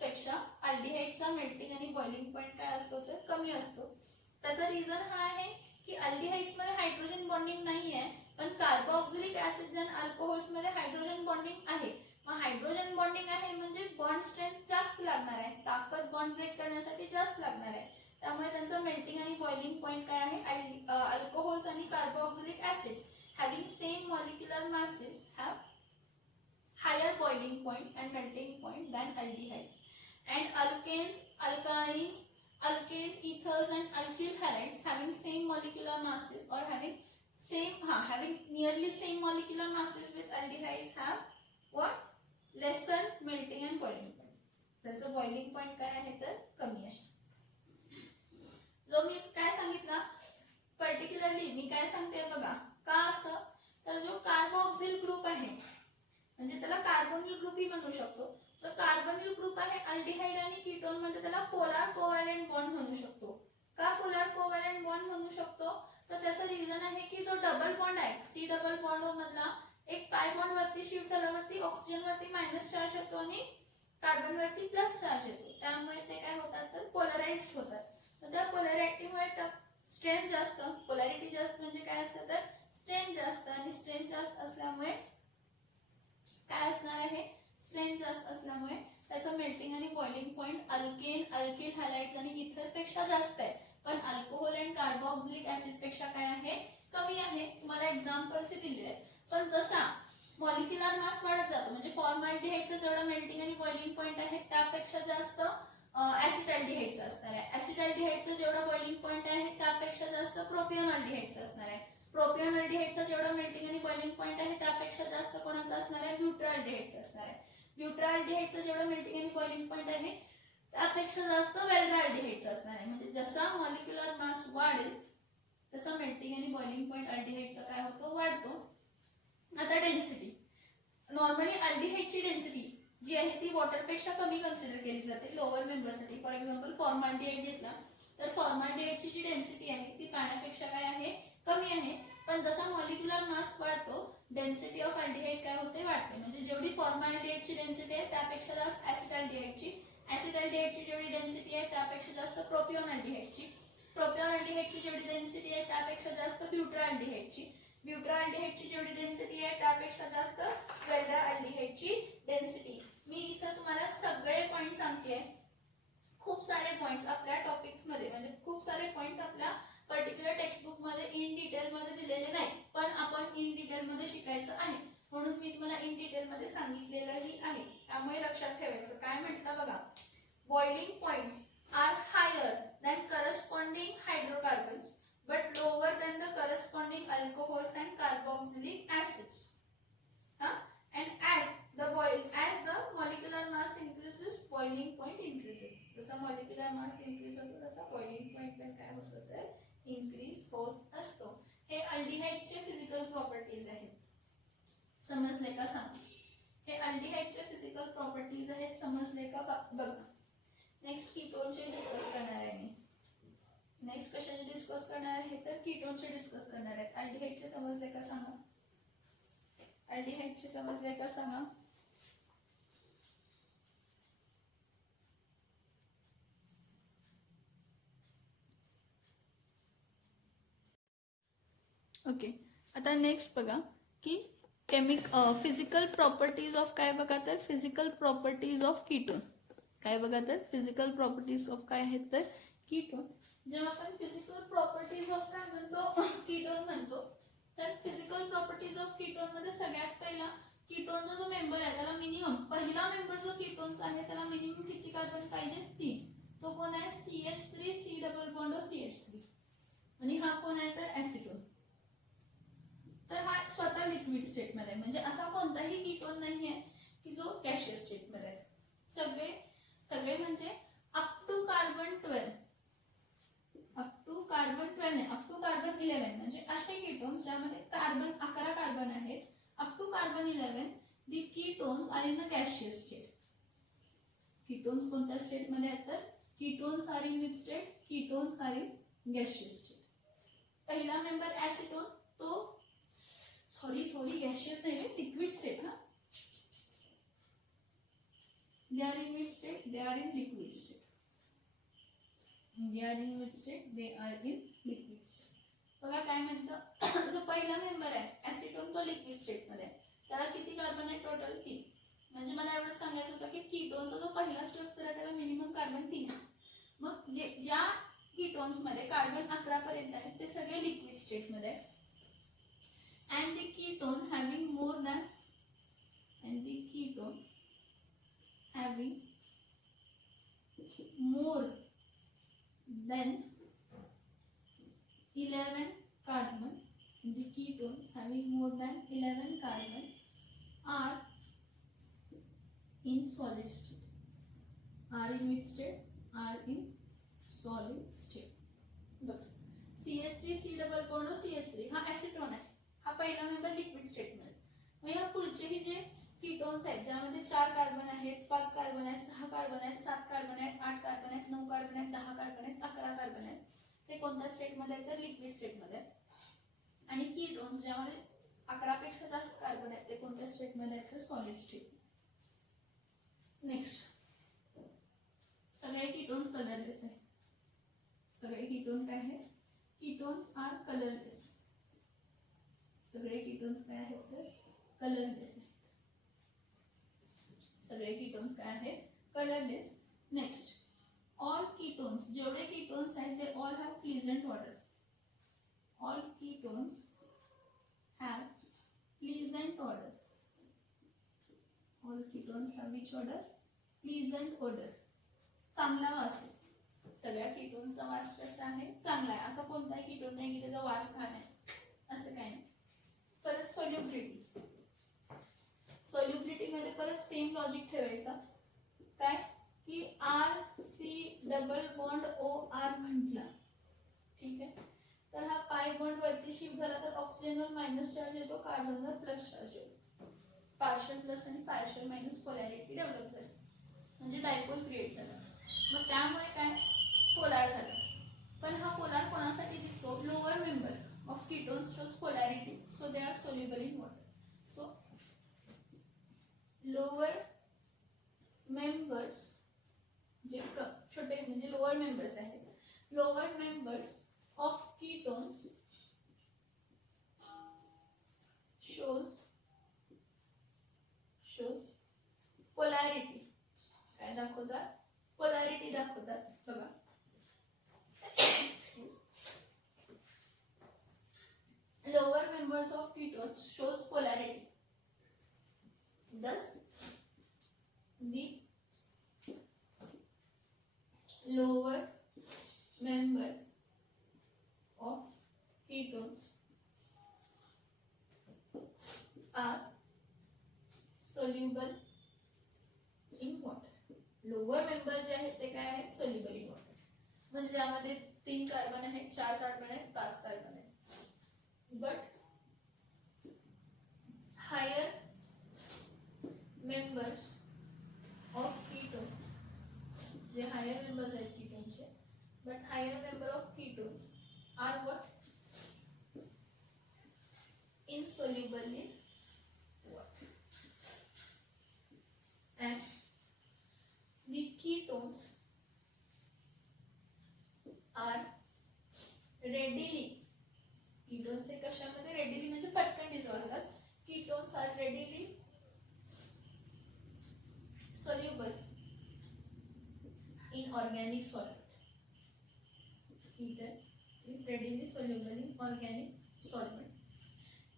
पेक्षा अल्डिहाइडचा मेल्टिंग आणि बॉइलिंग पॉइंट काय असतो तर कमी असतो. त्याचा रिझन हा आहे की अल्डिहाइड्स मध्ये हायड्रोजन बॉन्डिंग नाही आहे, पण कार्बोक्सिलिक ऍसिड आणि अल्कोहोल्स मध्ये हायड्रोजन बॉन्डिंग आहे. मग हायड्रोजन बॉन्डिंग आहे म्हणजे बॉन्ड स्ट्रेंथ जास्त लागणार आहे, ताकद बॉन्ड ब्रेक करण्यासाठी जास्त लागणार आहे. त्यामुळे त्यांचा मेल्टिंग आणि बॉइलिंग पॉइंट काय आहे, अल्कोहोल्स आणि carboxylic acids having same molecular masses have higher boiling point and melting point than aldehydes. And alkanes, ethers and alkyl halides having same molecular masses or having nearly same molecular masses with aldehydes have what? Lesser melting and boiling point. त्याचं boiling point काय आहे तर कमी आहे. जो मी काय सांगितलं particularly मी काय सांगते बघा, का असं तर जो कार्बोक्सिल ग्रुप आहे म्हणजे त्याला कार्बोनिल ग्रुप ही म्हणू शकतो. सो कार्बोनिल ग्रुप आहे अल्डिहाइड आणि कीटोन मध्ये त्याला पोलार कोव्हॅलेंट बॉन्ड म्हणू शकतो. का पोलार कोव्हॅलेंट बॉन्ड म्हणू शकतो तर त्याचं रिझन आहे की जो डबल बॉन्ड आहे सी डबल बॉन्ड मधला एक पाय बॉन्ड वरती शिफ्ट झाल्यावरती ऑक्सिजन वरती मायनस चार्ज येतो आणि कार्बन वरती प्लस चार्ज येतो. त्यामुळे ते काय होतात तर पोलराइज्ड होतात. तर त्या पोलॅरिटीमुळे स्ट्रेंथ जास्त, पोलॅरिटी जास्त म्हणजे काय असतं तर स्ट्रेंथ जास्त, आणि स्ट्रेंथ जास्त असल्यामुळे काय असणार आहे, स्ट्रेंथ जास्त असल्यामुळे त्याचा मेल्टिंग आणि बॉइलिंग पॉइंट अल्केन, अल्किल हॅलाइड्स आणि इथर पेक्षा जास्त आहे. पण अल्कोहोल अँड कार्बोक्सिलिक ऍसिड पेक्षा काय आहे कमी आहे. तुम्हाला एक्झाम्पल्स दिलेले आहेत. पण जसा मॉलिक्युलर मास वाढत जातो म्हणजे फॉर्मल्डिहाइडचा जेवढा मेल्टिंग आणि बॉइलिंग पॉइंट आहे त्यापेक्षा जास्त ऍसिटाल्डिहाइडचा असणार आहे. ऍसिटाल्डिहाइडचा जेवढा बॉइलिंग पॉइंट आहे त्यापेक्षा जास्त प्रोपियन अल्डिहाइडचा असणार आहे. प्रोपियन अल्डिहाइडचा जेवढा मेल्टिंग आणि बॉइलिंग पॉइंट आहे त्यापेक्षा जास्त कोणाचा असणार आहे, ब्युट्राल्डिहाइडचा असणार आहे. ब्युट्राल्डिहाइडचा जेवढा मेल्टिंग आणि बॉइलिंग पॉइंट आहे त्यापेक्षा जास्त वेल्ड्राल्डिहाइडचा असणार आहे. म्हणजे जसा मॉलिक्युलर मास वाढेल तसा मेल्टिंग आणि बॉइलिंग पॉइंट अल्डिहाइडचा काय होतो वाढतो. आता डेन्सिटी, नॉर्मली अल्डिहाइडची डेन्सिटी जी आहे ती वॉटरपेक्षा कमी कन्सिडर केली जाते लोअर मेंबरसाठी. फॉर एक्झाम्पल फॉर्माल्डिहाइड घेतला तर फॉर्माल्डिहाइडची जी डेन्सिटी आहे ती पाण्यापेक्षा काय आहे कमी आहे. पण जसा मॉलिक्युलर मास वाढतो डेन्सिटी ऑफ अल्डिहाइड काय होते वाढते. म्हणजे जेवढी फॉर्माल्डिहाइडची डेन्सिटी आहे त्यापेक्षा जास्त ऍसिटाल्डिहाइडची, ऍसिटाल्डिहाइडची जेवढी डेन्सिटी आहे त्यापेक्षा जास्त प्रोपियन अल्डिहाइडची, प्रोपियन अल्डिहाइडची जेवढी डेन्सिटी आहे त्यापेक्षा जास्त ब्युट्राल्डिहाइडची, ब्युट्राल्डिहाइडची जेवढी डेन्सिटी आहे त्यापेक्षा जास्त वेल्ड्राल्डिहाइडची डेन्सिटी. मी इथं तुम्हाला सगळे पॉइंट सांगते. खूप सारे पॉइंट्स आपल्या टॉपिक्स मध्ये म्हणजे खूप सारे पॉइंट्स आपल्या पर्टिक्युलर टेक्स्टबुक मध्ये इन डिटेल मध्ये दिलेले नाही, पण आपण इन डिटेल मध्ये शिकायचं आहे म्हणून मी तुम्हाला इन डिटेल मध्ये सांगितलेलंही आहे. त्यामुळे लक्षात ठेवायचं. काय म्हणता बघा, boiling points are higher than corresponding hydrocarbons but lower than the corresponding alcohols and carboxylic acids. And as the molecular mass increases, boiling point increases. जसा molecular mass increase होतो तसा boiling point पण काय होतं तर increase होत असतो. हे अल्डिहाइडचे फिजिकल प्रॉपर्टीज आहेत. समजले का सांगा. हे अल्डिहाइडचे फिजिकल प्रॉपर्टीज आहेत. समजले का बघा. नेक्स्ट कीटोनचे डिस्कस करणार आहे मी. नेक्स्ट क्वेश्चन डिस्कस करणार आहे तर कीटोनचे डिस्कस करणार आहे. अल्डिहाइडचे समजले का सांगा. अल्डिहाइडचे समजले का सांगा. ओके. आता नेक्स्ट बघा की फिजिकल प्रॉपर्टीज ऑफ काय बघा तर फिजिकल प्रॉपर्टीज ऑफ कीटोन. काय बघा तर फिजिकल प्रॉपर्टीज ऑफ काय आहेत तर कीटोन. जेव्हा आपण फिजिकल प्रॉपर्टीज ऑफ काय म्हणतो कीटोन म्हणतो तर फिजिकल प्रॉपर्टीज ऑफ कीटोन मध्ये सगळ्यात पहिला कीटोनचा जो मेंबर आहे त्याला मिनिमम पहिला मेंबर जो कीटोनचा आहे त्याला मिनिमम किती कार्बन पाहिजे 3. तो कोण आहे CH3 C double bond CH3 आणि हा कोण आहे तर ऍसिटोन. तर हा स्वतः लिक्विड स्टेट मध्ये आहे म्हणजे असा कोणताही कीटोन नाही आहे की जो गॅशियस स्टेट मध्ये आहे. सगळे म्हणजे up to carbon 12 up to carbon 11 म्हणजे असे कीटोन्स ज्यामध्ये कार्बन 11 कार्बन आहेत up to carbon 11 the ketones are in a gaseous state. Ketones कोणत्या स्टेट मध्ये आहेत तर ketones are in which state, ketones are in gaseous state. पहिला member acetone तो सॉरी गॅशियस नाही रे, लिक्विड स्टेट ना. They are in which state, they are in liquid state. They are in which state, they are in liquid state. बघा काय म्हणतं, जो पहिला मेंबर आहे ऍसिटोन तो लिक्विड स्टेट मध्ये आहे. त्याला किती कार्बन आहे टोटल 3. म्हणजे मला एवढं सांगायचं होतं की कीटोनचा जो पहिला स्ट्रक्चर आहे त्याला मिनिमम कार्बन 3 आहे. मग ज्या कीटोन्स मध्ये कार्बन 11 पर्यंत आहेत ते सगळे लिक्विड स्टेट मध्ये आहेत. and the ketone having more than 11 carbon, the ketones having more than 11 carbon are in solid state. Are in which state? Are in solid state. बघ CH3 C double bond CH3 हा ऍसिटोन आहे. हा पहिला member liquid state मध्ये. मग ह्या पुढचेही जे ketones आहेत ज्यामध्ये 4 कार्बन आहेत, 5 कार्बन आहेत, 6 कार्बन आहेत, 7 कार्बन आहेत, 8 कार्बन आहेत, 9 कार्बन आहेत, 10 कार्बन आहेत, 11 कार्बन आहेत, ते कोणत्या स्टेट मध्ये आहेत तर लिक्विड स्टेट मध्ये. आणि कीटोन्स ज्यामध्ये 11 पेक्षा जास्त कार्बन आहेत ते कोणत्या स्टेट मध्ये आहेत तर सॉलिड स्टेट. नेक्स्ट, सगळे कीटोन्स कलरलेस आहेत. सगळे कीटोन काय आहेत? Ketones are colourless. सगळे कीटोन्स काय आहेत तर कलरलेस आहेत. सगळे कीटोन्स काय आहेत? कलरलेस. नेक्स्ट, ऑल कीटोन्स, जेवढे कीटोन्स आहेत ते all have pleasant odour. All ketones have pleasant odour. All ketones have which odour? Pleasant odour. चांगला वास आहे. सगळ्या कीटोन्सचा वास कसा आहे? चांगला आहे. असा कोणताही कीटोन नाही की त्याचा वास घाण आहे असं काही नाही. परत सॉल्युबिलिटी. सॉल्युबिलिटी मध्ये परत सेम लॉजिक ठेवायचा. काय की RC डबल बॉन्ड OR म्हटला, ठीक आहे. तर हा पाय बॉन्ड वरती शिफ्ट झाला तर ऑक्सिजनवर मायनस चार्ज येतो, कार्बनवर प्लस चार्ज येतो. पार्शियल प्लस आणि पार्शियल मायनस पोलॅरिटी डेव्हलप झाली म्हणजे डायपोल क्रिएट झाला. मग त्यामुळे काय पोलार झाला. पण हा पोलार कोणासाठी दिसतो? Lower member of ketones shows polarity, so they are soluble in water. So lower members जे छोटे म्हणजे लोअर मेंबर्स आहेत, lower members of ketones shows polarity. काय दाखवतात? पोलॅरिटी दाखवतात. बघा lower members of ketones shows polarity. Thus, the lower member of ketones are soluble in water. Lower member जे आहेत ते काय आहेत? Soluble in water. म्हणजे ज्यामध्ये 3 कार्बन आहेत, 4 कार्बन आहेत, 5 कार्बन आहेत. But higher members of ketone, जे हायर मेंबर्स आहेत कीटोनचे, but higher member of ketones are what? Insoluble in water. And the ketones are readily, ketones हे कशामध्ये readily म्हणजे पटकन डिसॉल्व्ह होतात. ketones are readily soluble in organic solvent. Ketone is readily soluble in organic solvent.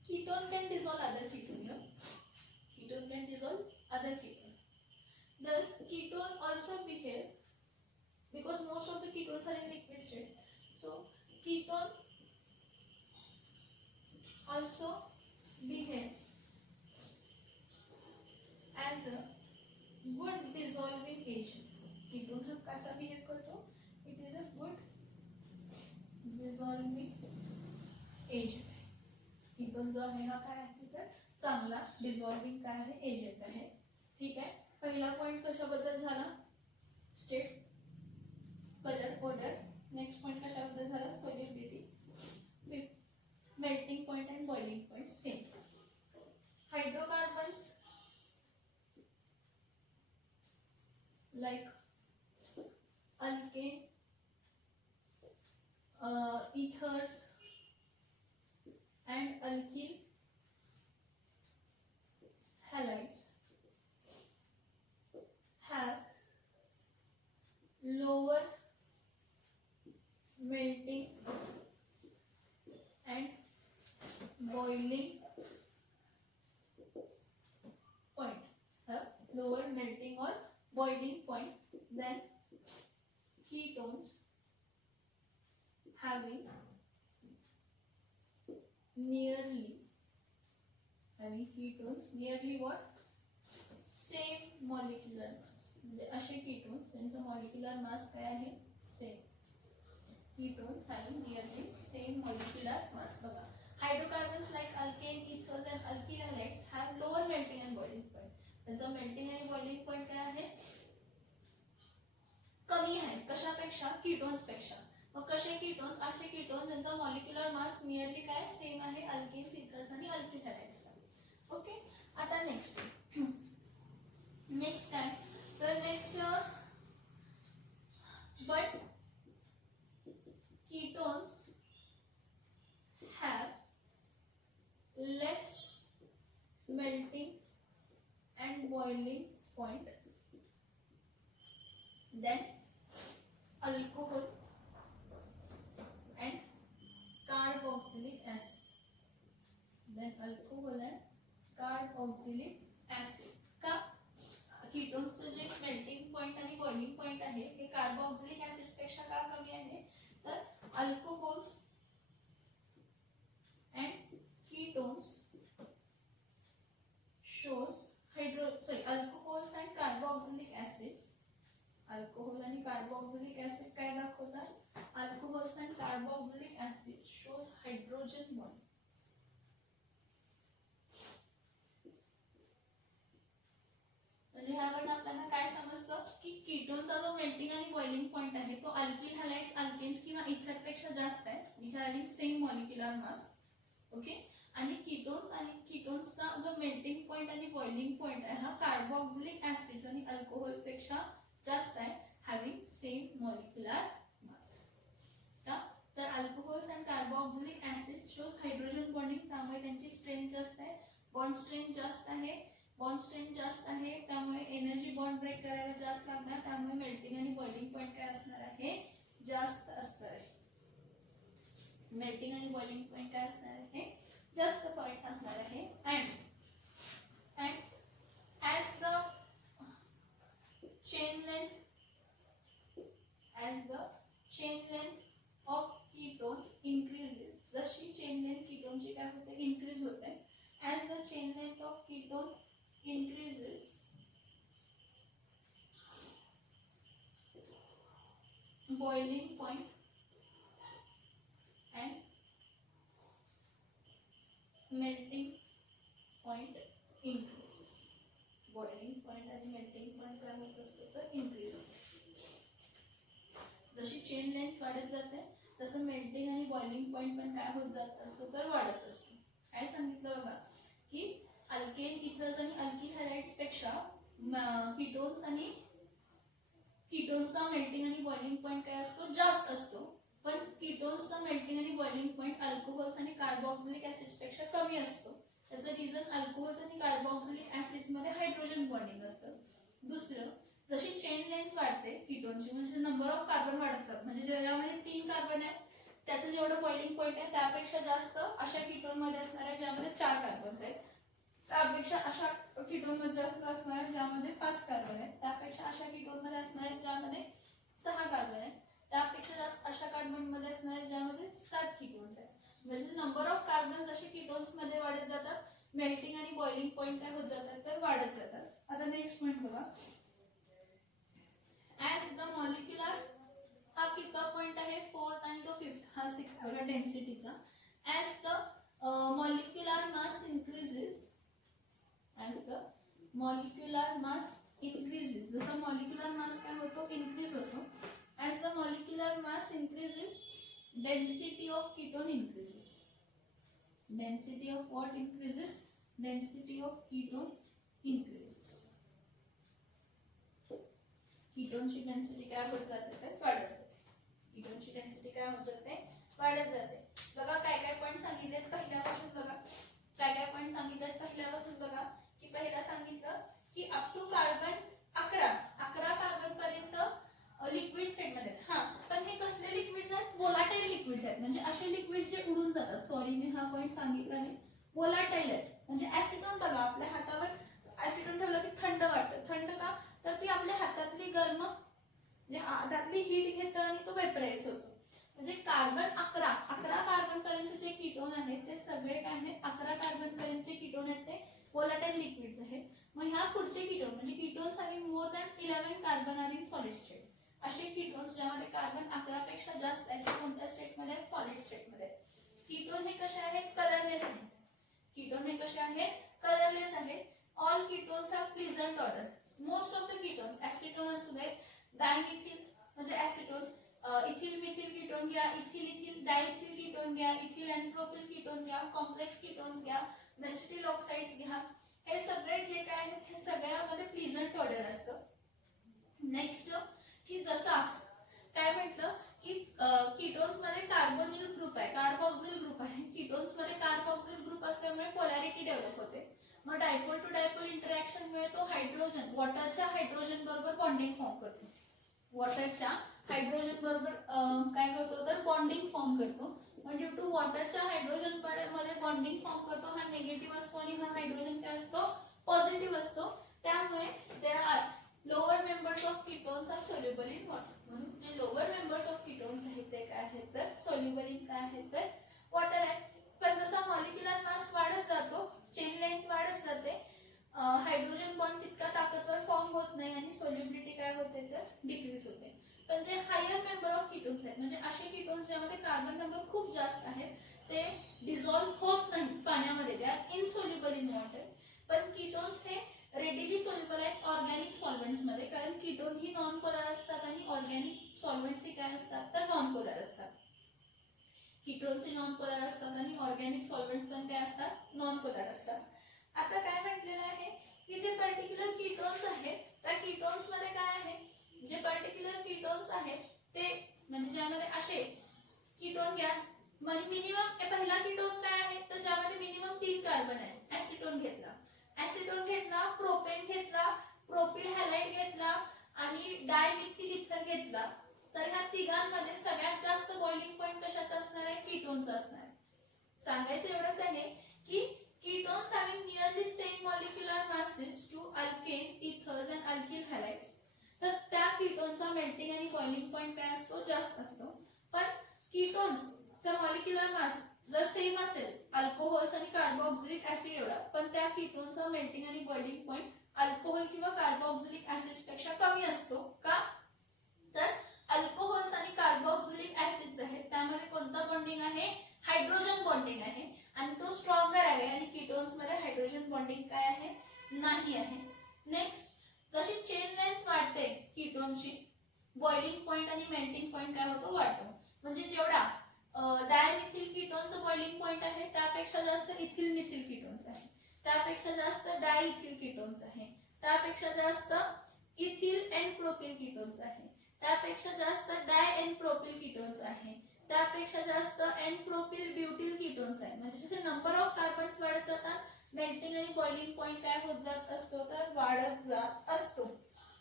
Ketone can dissolve other ketone. Yeah? Ketone can dissolve other ketone. Thus, ketone also behave, because most of the ketones are in liquid state. So, ketone also behaves as a good dissolving agent. Ketone हा कसा behave करतो? It is a good dissolving agent. Ketone जो आहे हा काय आहे तर चांगला डिझॉल्विंग काय आहे एजंट आहे. ठीक आहे. पहिला पॉईंट कशाबद्दल झाला state colour order. Next point कशाबद्दल झाला solubility. Melting point and boiling point same. Hydrocarbons like alkane, ethers and alkyl halides have lower melting and boiling point. Have lower melting or boiling point than ketones having nearly what same molecular mass. म्हणजे असे ketones त्यांचा molecular mass काय आहे same. Ketones having nearly same molecular mass. बघा hydrocarbons like alkane ethers and alkyl halides have lower melting and boiling point. त्यांचा melting आणि boiling point काय आहे कमी आहे कशापेक्षा कीटोन्स पेक्षा. मग कसे कीटोन्स असे कीटोन्स त्यांचा मॉलिक्युलर मास नियरली काय सेम आहे अल्केन्स इथर्स आणि अल्किल हॅलाइड्सचा. ओके. आता नेक्स्ट काय तर next but ketones have less melting and boiling point than alcohol and carboxylic acid. का कीटोन्सचं जे मेल्टिंग पॉइंट आणि बॉइलिंग पॉइंट आहे हे कार्बोक्सिलिक ऍसिड पेक्षा का कमी आहे तर alcohols and ketones shows alcohols and carboxylic acids. Alcohol आणि कार्बोक्सिलिक ऍसिड काय दाखवतात alcohols and carboxylic acid shows hydrogen bond. म्हणजे ह्यावर आपल्याला काय समजतं की कीटोनचा जो मेल्टिंग आणि बॉइलिंग पॉइंट आहे तो अल्किल हॅलाइड्स अल्केन्स किंवा इथर पेक्षा जास्त आहे which are having same molecular mass. Okay. आणि कीटोन्सचा जो मेल्टिंग पॉइंट आणि बॉइलिंग पॉइंट आहे हा कार्बोक्सिलिक ऍसिड्स आणि अल्कोहोल पेक्षा जास्त आहे हॅव्हिंग सेम मॉलिक्युलर मास. तर alcohols and carboxylic acids shows hydrogen bonding त्यामुळे त्यांची स्ट्रेंथ जास्त आहे बॉन्ड स्ट्रेंथ जास्त आहे त्यामुळे एनर्जी बॉन्ड ब्रेक करायला जास्त लागणार त्यामुळे मेल्टिंग आणि बॉइलिंग पॉइंट काय असणार आहे जास्त असणार आहे. मेल्टिंग आणि बॉइलिंग पॉइंट काय असणार आहे जास्त पॉइंट असणार आहे. And as the chain length of ketone increases, जशी चेन लेंथ कीटोनची काय होते इन्क्रीज होते. as the chain length of ketone increases boiling point and melting point increases. Boiling point आणि मेल्टिंग पॉइंट काय होत असतो तर इन्क्रीज होतो. जशी चेन लेंथ वाढत जाते तसं मेल्टिंग आणि बॉइलिंग पॉइंट पण काय होत जात असतो तर वाढत असतो. काय सांगितलं बघा की अल्केन इथर्स आणि अल्किल हॅलाइड्स पेक्षा कीटोन्सचा मेल्टिंग आणि बॉइलिंग पॉइंट काय असतो जास्त असतो पण कीटोन्सचा मेल्टिंग आणि बॉइलिंग पॉइंट अल्कोहोल्स आणि कार्बोक्सिलिक ऍसिड्स पेक्षा कमी असतो. त्याचं रिझन अल्कोहोल्स आणि कार्बोक्सिलिक ऍसिड्स मध्ये हायड्रोजन बॉन्डिंग असतं. दुसरं जशी चेन लेंथ वाढते कीटोनची म्हणजे नंबर ऑफ कार्बन वाढतात म्हणजे ज्यामध्ये 3 कार्बन आहे त्याचं जेवढं बॉइलिंग पॉइंट आहे त्यापेक्षा जास्त अशा कीटोन मध्ये असणार आहे ज्यामध्ये 4 कार्बन्स आहेत. त्यापेक्षा अशा कीटोन मध्ये जास्त असणार आहे ज्यामध्ये 5 कार्बन आहेत. त्यापेक्षा अशा कीटोन मध्ये असणार आहे ज्यामध्ये 6 कार्बन आहेत. त्यापेक्षा जास्त अशा कार्बन मध्ये असणार आहे ज्यामध्ये 7 कीटोन्स आहेत. म्हणजे नंबर ऑफ कार्बन्स असे कीटोन्स मध्ये वाढत जातात मेल्टिंग आणि बॉइलिंग पॉइंट काय होत जातात तर वाढत जातात. आता नेक्स्ट पॉइंट बघा ऍज द मॉलिक्युलर हा कितवा पॉइंट आहे 4th आणि तो 5th हा 6th बघा डेन्सिटीचा. As the molecular molecular mass increases. जसा मॉलिक्युलर मास काय होतो, इन्क्रीज होतो. As the molecular mass increases, density of ketone increases. Density of what increases? Density of ketone increases. कीटोनची डेन्सिटी काय होत जाते तर वाढत जाते. कीटोनची डेन्सिटी काय होत जाते, वाढत जाते. बघा काय काय पॉइंट सांगितलेत पहिल्यापासून. बघा काय काय पॉइंट सांगितलेत पहिल्यापासून. बघा की पहिला सांगितलं की अप टू कार्बन 11 कार्बन पर्यंत लिक्विड स्टेट मध्ये. हा पण हे कसले लिक्विड्स आहेत, वोलाटाईल लिक्विड्स आहेत. म्हणजे असे लिक्विड्स जे उडून जातात. सॉरी मी हा पॉइंट सांगितला नाही. वोलाटाईल आहेत म्हणजे ऍसिटोन. बघा आपल्या हातावर ऍसिटोन ठेवलं की थंड वाटतं. थंड का तर ती आपल्या हातातली गर्म म्हणजे हातातली हीट घेतं आणि तो वेपराइज होतो. म्हणजे कार्बन 11 कार्बन पर्यंत जे कीटोन आहेत ते सगळे काय आहेत, 11 कार्बन पर्यंतचे कीटोन आहेत ते वोलाटाईल लिक्विड्स आहेत. मग ह्या पुढचे कीटोन म्हणजे ketones having more than 11 carbon R in solid state. असे कीटोन्स ज्यामध्ये कार्बन 11 पेक्षा जास्त आहे ते कोणत्या स्टेटमध्ये आहेत, सॉलिड स्टेटमध्ये. कीटोन हे कसे आहेत, कलरलेस आहेत. कीटोन हे कसे आहेत, कलरलेस आहेत. All ketones have pleasant order. Most of the ketones, acetone असू दे, डायमिथिल म्हणजे ऍसिटोन, इथिल मिथिल कीटोन घ्या, इथिल इथिल डायइथिल कीटोन घ्या, इथिल एंड प्रोपिल कीटोन घ्या, कॉम्प्लेक्स कीटोन्स घ्या, मेसिटिल ऑक्साइड्स घ्या, हे सगळे जे काय आहेत हे सगळ्यामध्ये प्लीझंट ऑर्डर असतं. नेक्स्ट की जसा काय म्हटलं की कीटोन्स मध्ये कार्बोनिल ग्रुप आहे, कार्बोक्सिल ग्रुप आहे. कीटोन्स मध्ये कार्बोक्सिल ग्रुप असल्यामुळे पोलॅरिटी डेव्हलप होते. मग डायपोल टू डायपोल इंटरॅक्शन मुळे तो हायड्रोजन वॉटरच्या हायड्रोजन बरोबर बॉन्डिंग फॉर्म करतो. वॉटरच्या हायड्रोजन बरोबर काय करतो तर बॉन्डिंग फॉर्म करतो. ड्यू टू वॉटरच्या हायड्रोजन मध्ये बॉन्डिंग फॉर्म करतो. हा निगेटिव्ह असतो आणि हा हायड्रोजन काय असतो, पॉझिटिव्ह असतो. त्यामुळे there are lower members of ketones are soluble in water. म्हणून जे लोअर मेंबर्स ऑफ कीटोन्स आहेत ते काय आहेत तर सोल्युबल इन काय आहेत तर वॉटर आहे. पण जसा मॉलिक्युलर मास वाढत जातो, चेन लेंथ वाढत जाते, हायड्रोजन बॉन्ड तितका ताकदवर फॉर्म होत नाही आणि सोल्युबिलिटी काय होते तर डिक्रीज होते. पण जे हायर मेंबर ऑफ कीटोन्स आहेत म्हणजे असे कीटोन्स ज्यामध्ये कार्बन नंबर खूप जास्त आहेत ते डिझॉल्व्ह होत नाही पाण्यामध्ये, ते आर इनसोल्युबल इन वॉटर. पण कीटोन्स हे रेडिली सोल्युबल आहेत ऑर्गॅनिक सॉल्व्हेंट्स मध्ये, कारण कीटोन ही नॉन पोलर असतात आणि ऑर्गॅनिक सॉल्व्हेंट्स ही काय असतात तर नॉन पोलर असतात. कीटोन्स ही नॉन पोलर असतात आणि ऑर्गॅनिक सॉल्व्हेंट्स पण काय असतात, नॉन पोलर असतात. आता काय म्हटलेलं आहे की जे पर्टिक्युलर कीटोन्स आहेत त्या कीटोन्स मध्ये काय आहे, जे पर्टिक्युलर कीटोन्स आहेत ते म्हणजे ज्यामध्ये असे कीटोन घ्या, मिनिमम पहिला कीटोन काय आहे तर ज्यामध्ये मिनिमम 3 कार्बन आहे. ऍसिटोन घेतला, प्रोपेन घेतला, प्रोपिल हॅलाइड घेतला आणि डायमिथिल इथर घेतला, तर ह्या तिघांमध्ये सगळ्यात जास्त बॉइलिंग पॉइंट कशाचा असणार आहे, कीटोनचा असणार आहे. सांगायचं एवढंच आहे की ketones having nearly same molecular masses to alkanes, ethers and alkyl halides, तर त्या कीटोनचा मेल्टिंग आणि बॉइलिंग पॉइंट काय असतो, जास्त असतो. पण कीटोन्सचा मॉलिक्युलर मास जर सेम असेल अल्कोहोल्स आणि कार्बोक्सिलिक ऍसिड एवढा, पण त्या कीटोनचा मेल्टिंग आणि बॉइलिंग पॉइंट अल्कोहोल किंवा कार्बोक्सिलिक ऍसिड्स पेक्षा कमी असतो. का तर अल्कोहोल्स आणि कार्बोक्सिलिक ऍसिड्स आहेत त्यामध्ये कोणता बॉन्डिंग आहे, हायड्रोजन बॉन्डिंग आहे आणि तो स्ट्रॉंगर आहे आणि कीटोन्स मध्ये हायड्रोजन बॉन्डिंग काय आहे, नाही आहे. नेक्स्ट जशी चेन लेंथ वाढते कीटोनची, बॉइलिंग पॉइंट आणि मेल्टिंग पॉइंट काय होतो, वाढतो. म्हणजे जेवढा डायमिथिल कीटोनचं बॉइलिंग पॉइंट आहे त्यापेक्षा जास्त इथिल मिथिल कीटोन्स आहे, त्यापेक्षा जास्त डायइथिल कीटोन्स आहे, त्यापेक्षा जास्त इथिल एंड प्रोपिल कीटोन्स आहे, त्यापेक्षा जास्त डाय एंड प्रोपिल कीटोन्स आहे, त्यापेक्षा जास्त एंड प्रोपिल ब्युटिल कीटोन्स आहे. म्हणजे जसे नंबर ऑफ कार्बन्स वाढत जातात मेल्टिंग आणि बॉइलिंग पॉइंट काय होत जात असतो तर वाढत जात असतो.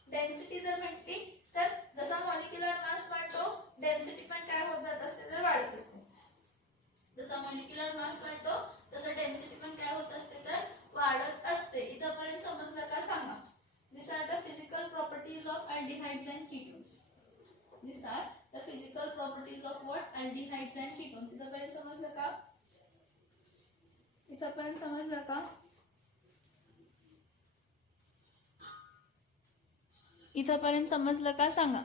डेन्सिटी जर म्हटली तर जसा मॉलिक्युलर मास वाढतो डेन्सिटी पण काय होत जात असते तर वाढत असते. जसा मॉलिक्युलर मास वाढतो तसं डेन्सिटी पण काय होत असते तर वाढत असते. इथपर्यंत समजलं का सांगा. These are the physical properties of aldehydes and ketones. These are the physical properties of what, aldehydes and ketones. इथपर्यंत समजलं का, इथपर्यंत समजलं का, इथपर्यंत समजलं का सांगा.